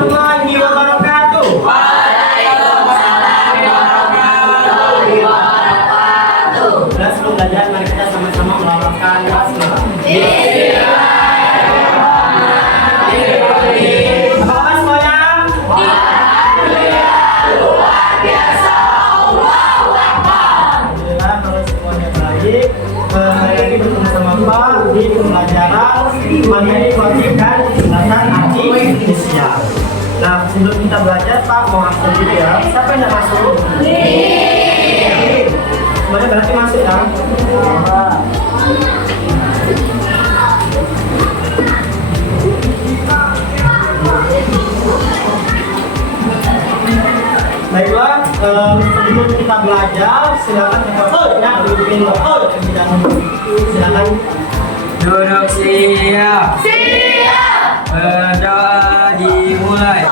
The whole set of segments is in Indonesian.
warahmatullahi wabarakatuh. Waalaikumsalam warahmatullahi wabarakatuh. Sudah sebelum belajar, mari kita sama-sama melafalkan basmalah. Bismillahirrahmanirrahim. Apa kabar semuanya? Alhamdulillah, luar biasa. Allahu Akbar. Alhamdulillah kalau semuanya baik. Hari ini bertemu sama Pak di pembelajaran materi kuantitatif dan penjelasan arti Indonesia. Nah, sebelum kita belajar, Pak mau absen dulu ya. Siapa yang tidak masuk? Semuanya berarti masuk ya? Baiklah, sebelum kita belajar, silakan ya, silakan. Duduk siap. Siap. Berdoa dimulai.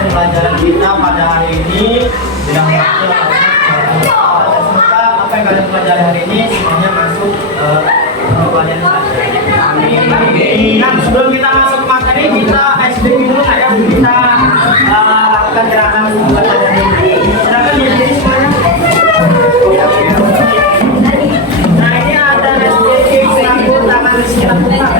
Pembelajaran kita pada hari ini tidak semoga apa yang kalian pelajari hari ini semuanya masuk pelajaran kita. Amin. Nah, sebelum kita masuk materi, kita SD dulu nggak ya? Kita lakukan gerakan pembelajaran ini. Silakan diri semuanya. Nah, ini ada SD singapura tangan di sekitar kita.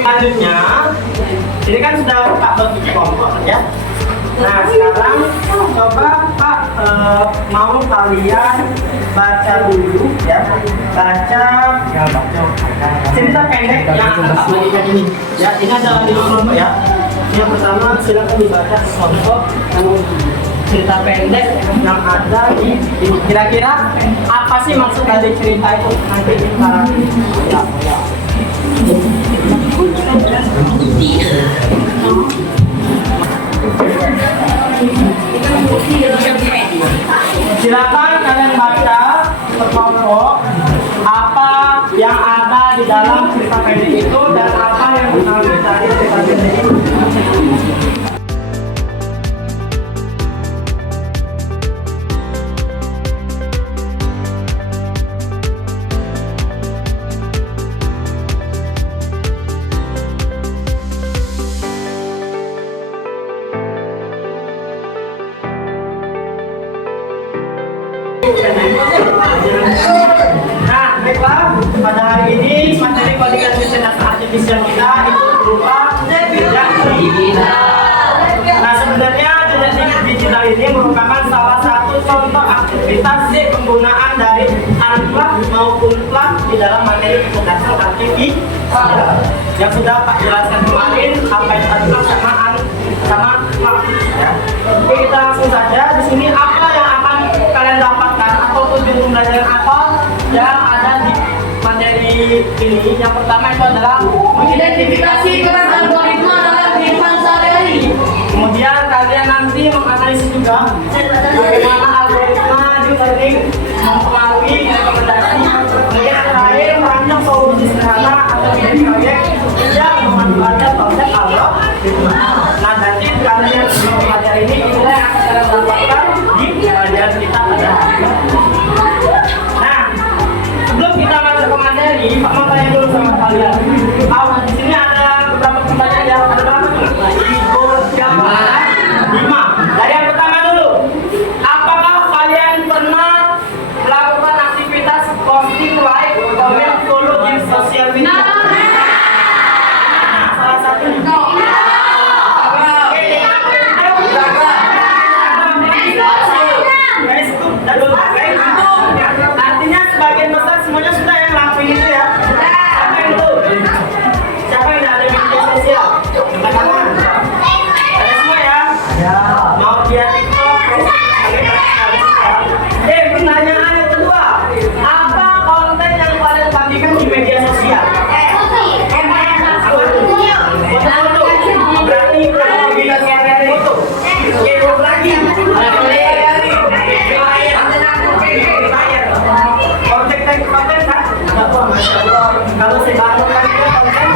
Selanjutnya, ini kan sudah Pak bagi kelompok ya. Nah, sekarang coba Pak mau kalian baca dulu ya. Baca cerita pendek yang Pak bagikan ini. Ya, ini adalah di kelompok ya. Yang pertama silakan dibaca kelompok cerita pendek yang ada di ini. Kira-kira apa sih maksud dari cerita itu? Nanti kita ya. Silakan kalian baca kelompok apa yang ada di dalam cerita pendek itu dan apa yang diambil dari cerita pendek itu. Nah, baiklah, pada hari ini materi kualifikasi cerdas artifisial kita itu berupa jejak digital. Nah, sebenarnya jejak digital ini merupakan salah satu contoh aktivitas penggunaan dari unplug maupun plug di dalam materi kecerdasan artifisial yang sudah Pak jelaskan kemarin apa itu unplug sama plug. Ya. Oke, kita langsung saja. Di sini apa yang akan kalian dapatkan atau tujuan pembelajaran apa yang ada di materi ini? Yang pertama itu adalah Mengidentifikasi peran algoritma dalam kehidupan sehari-hari. kemudian kalian nanti menganalisis juga bagaimana algoritma deep learning mempengaruhi rekomendasi. Kemudian yang terakhir merancang solusi sederhana atau menjadi proyek yang memanfaatkan konsep algoritma. Nah, nanti kalian mempelajari ini inilah yang akan kalian dapatkan di pelajaran kita pada hari ini. Nah, sebelum kita masuk ke materi, Pak mau tanya dulu sama kalian. Di sini ada beberapa pertanyaan yang ada berapa? 5. Dari yang pertama dulu, apakah kalian pernah melakukan aktivitas posting, like, comment, follow di sosial media? Nah, salah satunya. Facebook dan artinya sebagian besar semuanya sudah yang ngelakuin itu ya. Siapa yang itu? Siapa yang ada media sosial? Angkat tangan. Ada semua ya? Mau dia TikTok, pertanyaan yang kedua, apa konten yang kalian bagikan di media sosial? Foto-foto. Berarti kalau bilang foto, lagi. Konten kan? Masya Allah. Kalau saya bangun kan itu konten.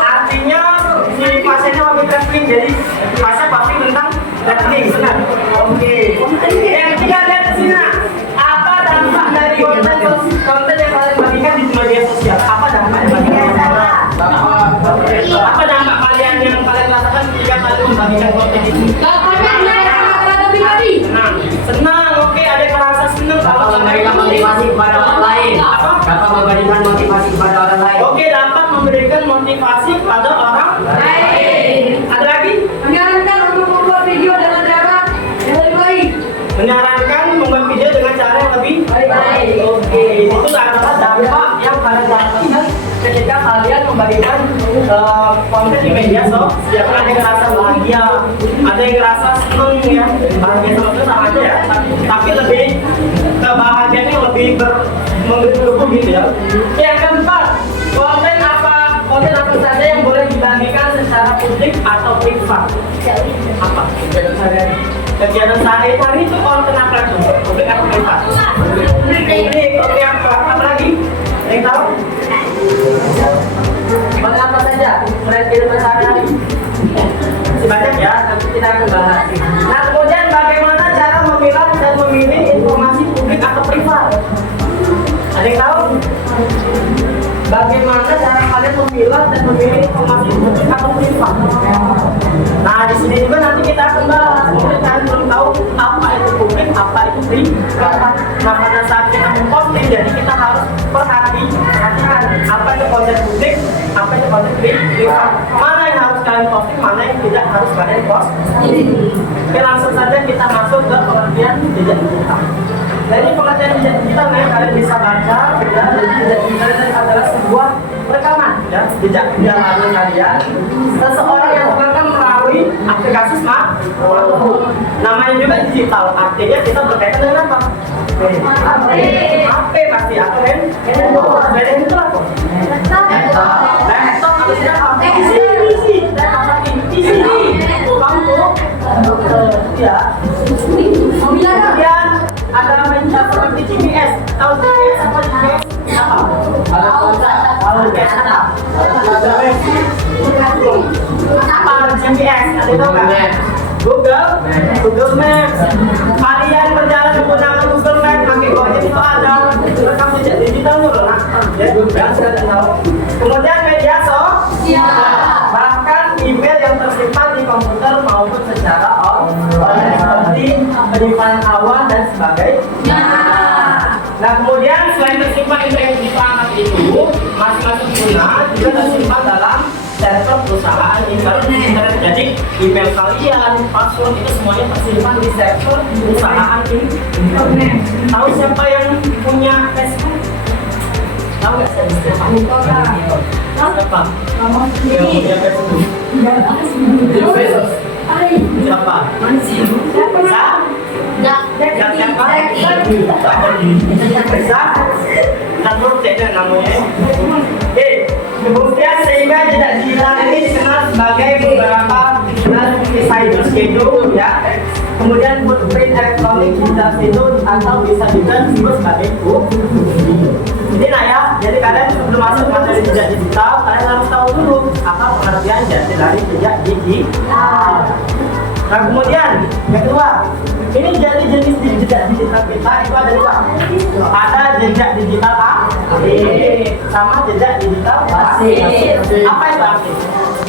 Artinya si pasiennya mau traveling, jadi pasien pasti tentang traveling, benar? Oke. Yang ketiga lihat di sini. Apa dampak dari konten yang kalian bagikan di media sosial? Apa dampaknya bagi kalian? Apa dampak kalian yang kalian rasakan ketika kalian membagikan konten itu? Senang, oke, ada yang merasa senang kalau memberikan motivasi kepada orang lain. Dapat memberikan motivasi kepada orang lain. Oke, dapat memberikan motivasi kepada orang lain. Ada lagi? Menyarankan untuk membuat video dengan cara yang lebih baik. Menyarankan membuat video dengan cara yang lebih Baik. Oke, itu adalah dampak yang kalian dapatkan ketika kalian membagikan konten di media sosial. Ada yang ngerasa bahagia, ada yang ngerasa seneng ya. Bahagia sama aja ya, tapi lebih kebahagiaan yang lebih menggebu gitu ya. Yang keempat, konten apa saja yang boleh dibagikan secara publik atau privat? Apa? Kegiatan sehari-hari itu konten apa itu? Publik atau privat? Publik. Oke, apa lagi? Yang tahu? Konten apa saja? Kegiatan sehari-hari? Masih banyak ya, nanti kita akan bahas. Nah, kemudian bagaimana cara memilah dan memilih informasi publik atau privat? Ada yang tahu? Bagaimana cara kalian memilah dan memilih informasi publik atau privat? Nah, di sini juga nanti kita akan bahas. Mungkin kalian belum tahu apa itu publik, apa itu privat. Nah, pada saat kita memposting, jadi kita harus perhatikan apa itu konten publik, apa itu konten privat. Mana yang harus kalian posting, mana yang tidak harus kalian post. Oke, langsung saja kita masuk ke pengertian jejak digital. Jadi pengertian jejak digital yang kalian bisa baca ya, jadi jejak digital itu adalah sebuah rekaman ya, jejak perjalanan kalian seseorang yang merekam melalui aplikasi smartphone. Namanya juga digital, artinya kita berkaitan dengan apa? HP pasti atau handphone. Itu apa? Laptop atau siapa? PC. Ya. Kemudian ada seperti GPS. Tahu GPS apa? GPS apa? GPS. Ada tahu nggak? Google Maps. Kalian berjalan menggunakan Google Maps, pakai Gojek itu ada rekam jejak digitalnya loh, nah. Saya tahu. Kemudian media sosial, bahkan email yang tersimpan di komputer maupun secara online seperti penyimpanan awal dan sebagainya. Nah, kemudian selain tersimpan email yang diangkat itu, masing-masing guna juga tersimpan dalam server perusahaan internet. Jadi email kalian, password itu semuanya tersimpan di server perusahaan internet. Tahu siapa yang punya Facebook? Tahu nggak saya? Siapa? Yang punya Facebook? Siapa? Kemudian sehingga jejak digital ini dikenal sebagai beberapa schedule ya. kemudian footprint elektronik digital itu atau bisa juga disebut sebagai bukti. Ini nah ya, jadi kalian sebelum masuk materi jejak digital, kalian harus tahu dulu apa pengertian dari jejak digital. Nah kemudian yang kedua, ini jadi jenis jejak digital kita itu ada dua. Ada jejak digital aktif sama jejak digital pasif. Apa itu aktif?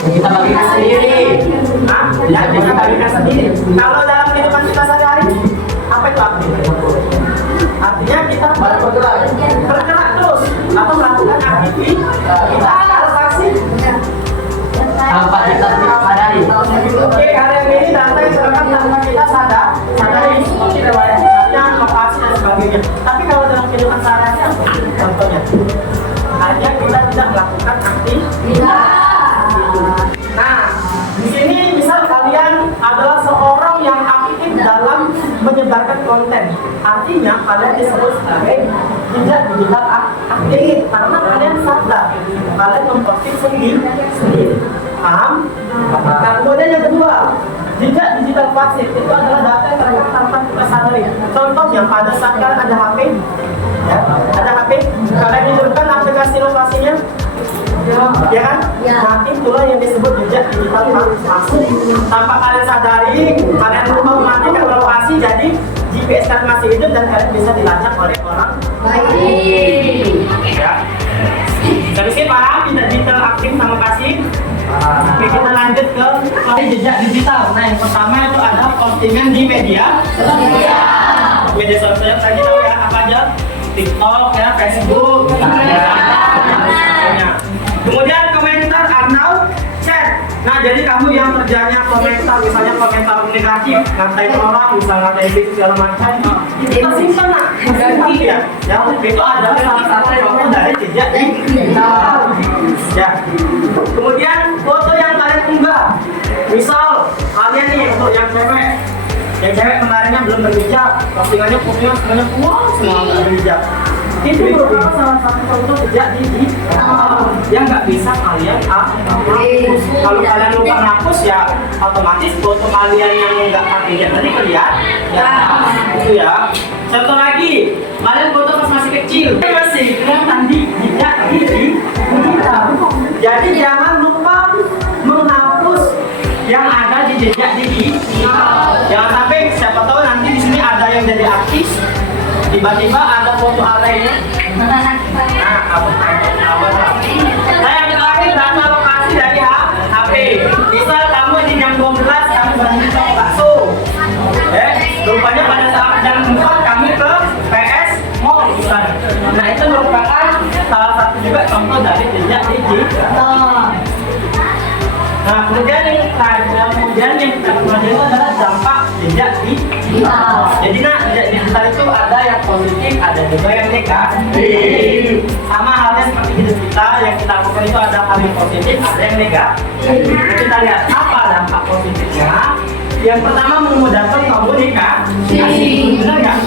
Kita bagikan sendiri. Nah, yang kita bagikan sendiri. Kalau dalam kehidupan kita sehari-hari, apa itu aktif? Artinya kita bergerak terus atau melakukan aktivitas. Kita harus pasif. Tanpa kita sadari. Oke, hari ini data yang terekam tanpa kita sadari seperti riwayat kesehatan, lokasi dan sebagainya. Tapi kalau dalam kehidupan sehari-hari apa? Contohnya, artinya kita tidak melakukan aktivitas. Nah, di sini misal kalian adalah seorang yang aktif dalam menyebarkan konten. Artinya kalian disebut sebagai jejak digital aktif karena kalian sadar kalian memposting sendiri. Paham? Nah, kemudian yang kedua, jejak digital pasif itu adalah data yang terekam tanpa kita sadari. Contohnya pada saat kalian ada HP, ya, ada HP, kalian hidupkan aplikasi lokasinya, ya kan? Nah, itulah yang disebut jejak digital pasif. Tanpa kalian sadari, kalian lupa mematikan lokasi, jadi GPS kalian masih hidup dan kalian bisa dilacak oleh orang lain. Ya. Jadi sih paham jejak digital aktif sama pasif? Oke, kita lanjut ke jejak digital. Nah, yang pertama itu ada postingan di media sosial. Tadi tahu ya apa aja? TikTok, ya, Facebook, kemudian komentar atau chat. Nah, jadi kamu yang kerjanya komentar, misalnya komentar negatif, ngatain orang, misalnya ngatain itu segala macam, itu simpan nak, ganti ya. Ya, itu adalah salah satu contoh dari jejak digital. Ya. Kemudian foto yang kalian unggah, misal kalian nih untuk yang cewek kemarinnya belum berhijab, postingannya semuanya wah semua nggak berhijab. Itu merupakan salah satu contoh jejak digital yang nggak bisa kalian hapus. Kalau kalian lupa hapus ya otomatis foto kalian yang nggak pakai hijab tadi kelihatan. Ya, itu ya. Contoh lagi, kalian foto pas masih kecil, masih kelihatan di jejak digital. Jadi jangan lupa menghapus yang ada di jejak digital. Jangan sampai siapa tahu nanti di sini ada yang jadi artis, tiba-tiba ada foto lainnya. Nah, Nah, yang terakhir data lokasi dari HP. Misal kamu di jam 12 kamu berhenti ke bakso. Rupanya pada saat jam 4 kamu ke PS Mall misalnya. Nah, itu merupakan salah satu juga contoh dari jejak digital. Nah, kemudian yang kita pelajari itu adalah dampak jejak digital. Jadi jejak digital itu ada yang positif, ada juga yang negatif. Sama halnya seperti hidup kita, yang kita lakukan itu ada hal yang positif, ada yang negatif. Kita lihat apa dampak positifnya. Yang pertama memudahkan komunikasi, benar nggak?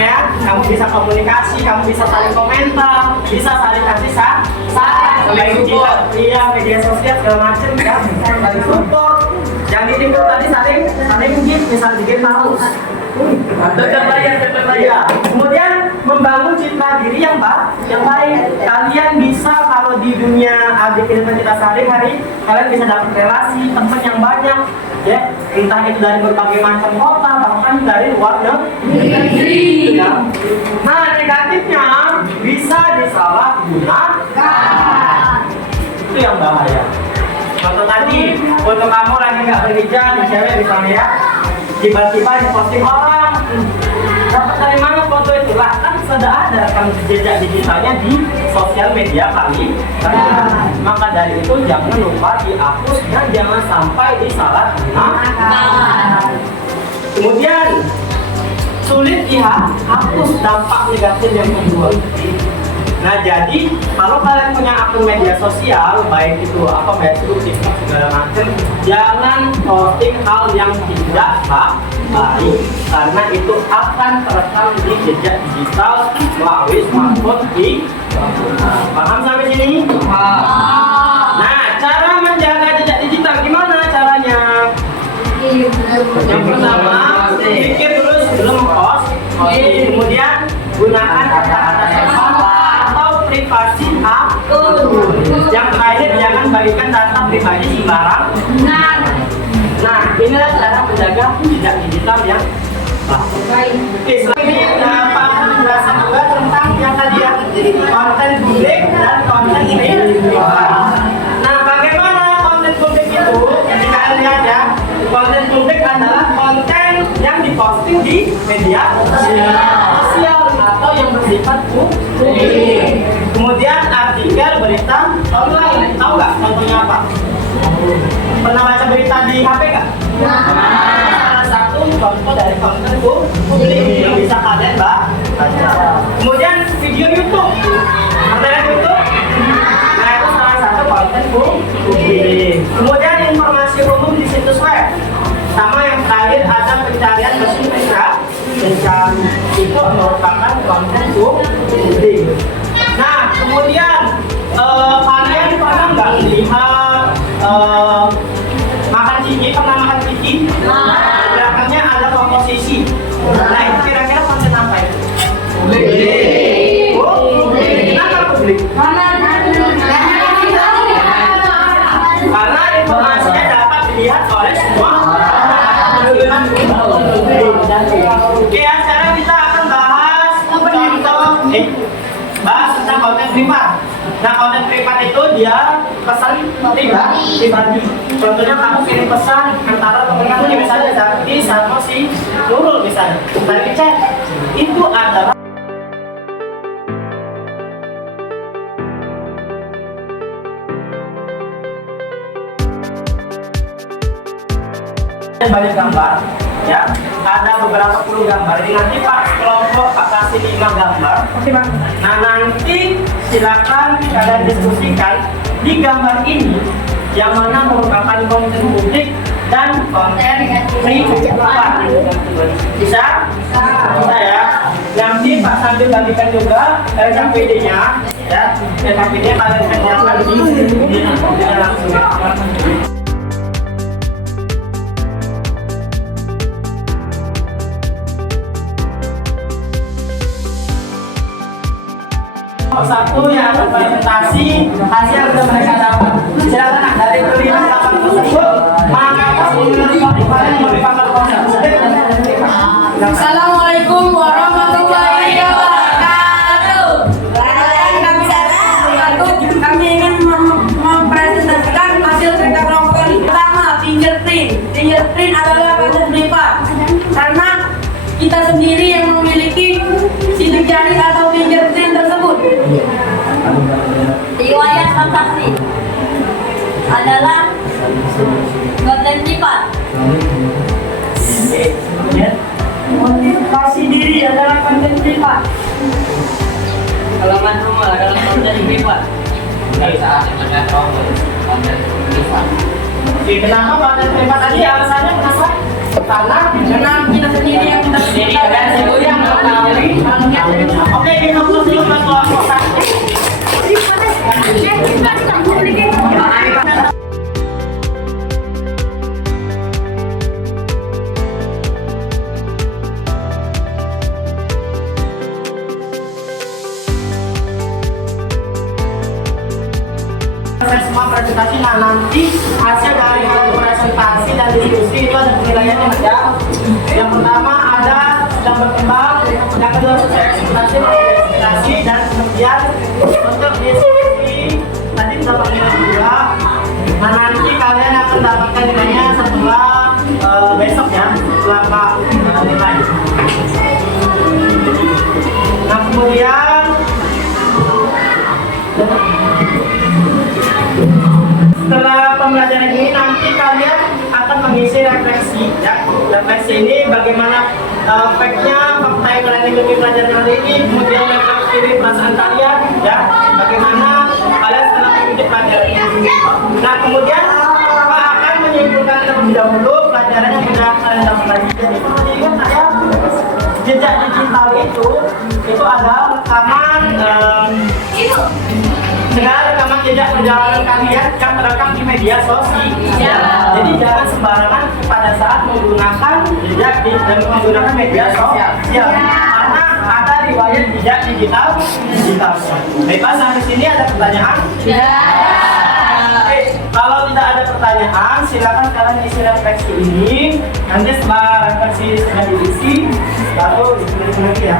Ya, kamu bisa komunikasi, kamu bisa saling komentar, bisa saling kasih saran, iya media sosial segala macam, ya, saling support. Yang ditimpa tadi saling gift, misal bikin tahu. Ya. Kemudian membangun citra diri yang baik. Kalian bisa kalau di dunia kehidupan kita sehari-hari, kalian bisa dapat relasi teman yang banyak, ya, entah itu dari berbagai macam kota, bahkan dari luar negeri. Ya. Nah, negatifnya bisa disalahgunakan. Itu yang bahaya. Contoh tadi, foto kamu lagi nggak berhijab, cewek misalnya ya, tiba-tiba diposting orang, dapat dari mana foto itu? Lah kan sudah ada kan jejak digitalnya di sosial media kali. Maka dari itu jangan lupa dihapus dan jangan sampai disalahgunakan. Kemudian sulit dihapus dampak negatif yang kedua. Nah, jadi kalau kalian punya akun media sosial, baik itu Facebook, TikTok segala macam, jangan posting hal yang tidak baik, karena itu akan terekam di jejak digital melalui smartphone di. Paham sampai sini? Nah, cara menjaga jejak digital gimana caranya? Yang pertama, pikir dulu sebelum post. Kemudian gunakan kata-kata sopan atau privasi akun. Yang terakhir, jangan bagikan data pribadi sembarang. Nah, inilah cara menjaga jejak digital yang baik. Oke, selanjutnya Pak menjelaskan juga tentang yang tadi ya, konten publik dan konten pribadi. Nah, bagaimana konten publik itu? Jika kalian lihat ya, konten publik adalah konten yang diposting di media sosial atau yang bersifat publik. Kemudian artikel berita online, tahu nggak contohnya apa? Pernah baca berita di HP nggak? Salah satu contoh dari konten publik yang bisa kalian baca. Kemudian video YouTube, konten YouTube, nah itu salah satu konten publik. Kemudian informasi umum di situs web, sama yang terakhir ada pencarian mesin pencari, itu merupakan konten publik. Nah, kemudian kalian pernah nggak melihat makan ciki? Pernah makan ciki? Di belakangnya ada komposisi. Nah, itu kira-kira konten apa itu? Publik. Kenapa publik? Karena informasinya dapat dilihat oleh semua. Oke, ya, sekarang kita akan bahas contoh bahas tentang konten privat. Nah, konten privat itu dia pesan pribadi. Contohnya kamu kirim pesan antara teman kamu misalnya Zakti sama si Nurul misalnya, dari chat, itu adalah banyak gambar, ya. Ada beberapa puluh gambar. Ini nanti Pak kelompok Pak kasih 5 gambar. Oke, Pak. Nah, nanti silakan kalian diskusikan di gambar ini yang mana merupakan konten publik dan konten privat. Bisa? Bisa ya. Nanti Pak sambil bagikan juga RKPD-nya, ya. RKPD-nya kalian kerjakan di langsung. Satu yang akan presentasi hasil yang sudah mereka dapat. Silakan dari kelima dapat tersebut, maka kalian merupakan konsep. Assalamualaikum warahmatullahi wabarakatuh. Kami ingin mempresentasikan hasil kita kelompok pertama, fingerprint. Fingerprint adalah konten privat karena kita sendiri yang memiliki sidik jari atau fingerprint tersebut. Riwayat transaksi adalah konten privat. Motivasi diri adalah konten privat. Halaman rumah adalah konten privat. Saat dengan konten privat. Oke, kenapa konten privat tadi? Alasannya kenapa? Karena kita sendiri yang kita sendiri dan sendiri yang mengetahui. Oke, kita terus dulu ke kelompok satu. Semua presentasi, nah nanti hasil dari presentasi dan diskusi itu ada penilaiannya ya. Yang pertama ada sedang berkembang, yang kedua selesai presentasi dan kemudian untuk diskusi tadi mendapat nilai 2. Nah nanti kalian akan dapatkan nilainya setelah besok ya, setelah Pak nilai. Nah kemudian setelah pembelajaran ini nanti kalian akan mengisi refleksi ya. Refleksi ini bagaimana fakta yang kalian ikuti pelajaran hari ini, kemudian refleksi perasaan kalian ya, bagaimana kalian setelah mengikuti pelajaran ini. Nah kemudian Pak akan menyimpulkan terlebih dahulu pelajaran yang sudah kalian dapat lagi. Jadi seperti ingat saya, jejak digital itu adalah rekaman Segala rekaman jejak perjalanan kalian yang terekam di media sosial. Jadi jangan sembarangan pada saat menggunakan jejak dan menggunakan media sosial. Karena ada riwayat jejak digital. Baik Pak, sampai sini ada pertanyaan? Oke, kalau tidak ada pertanyaan, silakan kalian isi refleksi ini. Nanti setelah refleksi sudah diisi, lalu ditulis lagi ya.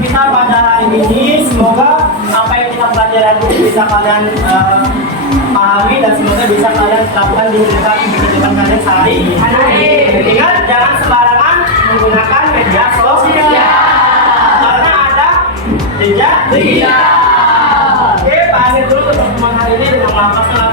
Kita pada hari ini, semoga apa yang kita pelajari ini bisa kalian pahami dan semoga bisa kalian terapkan di kehidupan kalian sehari-hari. Ingat, jangan sembarangan menggunakan media sosial karena ada jejak digital. Oke, Pak Anir dulu untuk pertemuan hari ini dengan melakukan